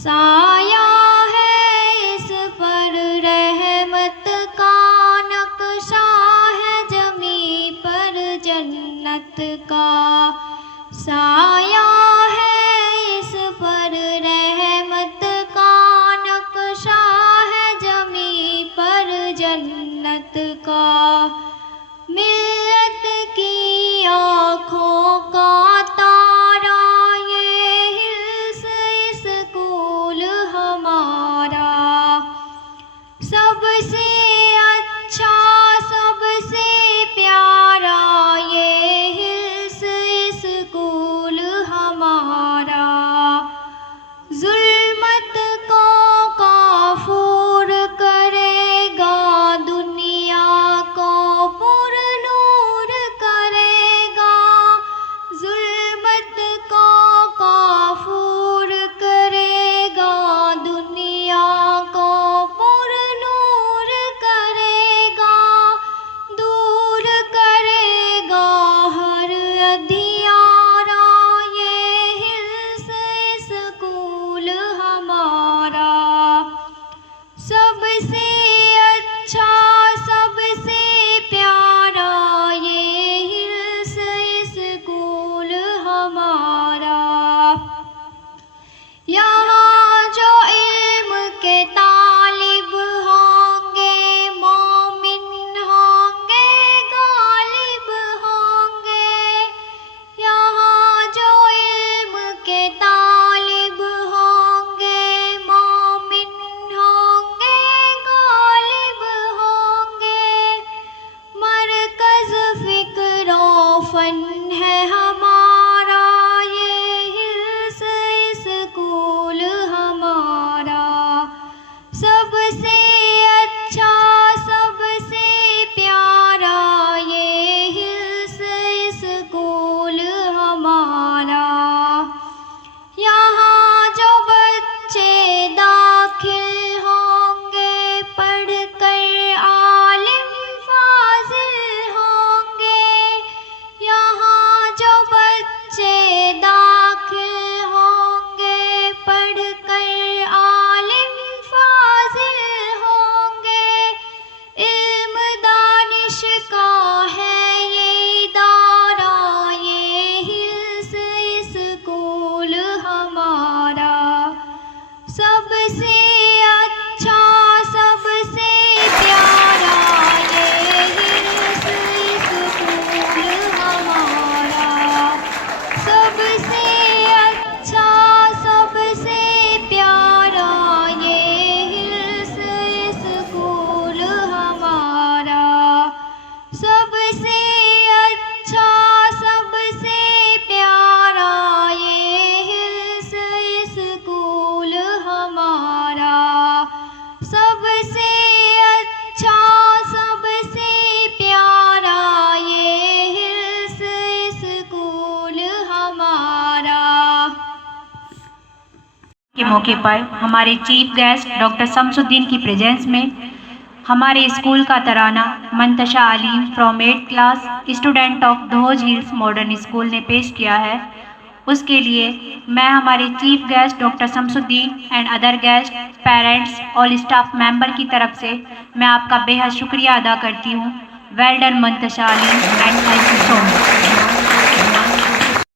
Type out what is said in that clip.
साया है इस पर रहमत का, नक्शा है जमी पर जन्नत का। साया है इस पर रहमत का, नक्शा है जमी पर जन्नत का। मिल्लत की आँखों का तारा, ये हिल्स स्कूल हमारा। सबसे अच्छा सबसे प्यारा, ये हिल्स स्कूल हमारा। जुल्मत को काफूर करेगा, दुनिया को पुरनूर करेगा। जुल्मत को काफूर करेगा, दुनिया को पुरनूर करेगा। दूर करेगा हर अंधियारा, ये हिल्स स्कूल हमारा। सबसे अच्छा सबसे प्यारा, ये हिल्स स्कूल हमारा। यहाँ जो इल्म के तालिब होंगे, मोमिन होंगे, गालिब होंगे। यहाँ जो इल्म के तालिब होंगे, मोमिन होंगे, गालिब होंगे। मरकज़ फ़िक्र ओ फ़न है हमारा, ये हिल्स स्कूल हमारा। सबसे अच्छा सबसे प्यारा, ये हिल्स स्कूल हमारा। यहाँ जो बच्चे दाखिल होंगे, पढ़कर आलिम फाजिल होंगे। यहाँ जो बच्चे दाखिल होंगे, पढ़कर आलिम फाजिल होंगे। इल्म दानिश का है ये इदारा, ये हिल्स स्कूल हमारा। सबसे अच्छा सबसे प्यारा, ये हिल्स स्कूल हमारा। सबसे अच्छा सबसे प्यारा, ये हिल्स स्कूल हमारा। सबसे अच्छा सबसे प्यारा, ये हिल्स स्कूल हमारा। सबसे अच्छा सबसे प्यारा, ये हिल्स स्कूल हमारा। के मौके पर हमारे चीफ गेस्ट डॉक्टर शमसुद्दीन की प्रेजेंस में हमारे स्कूल का तराना Mantasha Aleem from 8th class student of Dhauj hills modern school ने पेश किया है। उसके लिए मैं हमारे chief guest doctor Shamsuddin and other guest, parents, all staff member की तरफ से मैं आपका बेहद शुक्रिया अदा करती हूँ। Well done Mantasha Aleem and thank you so much.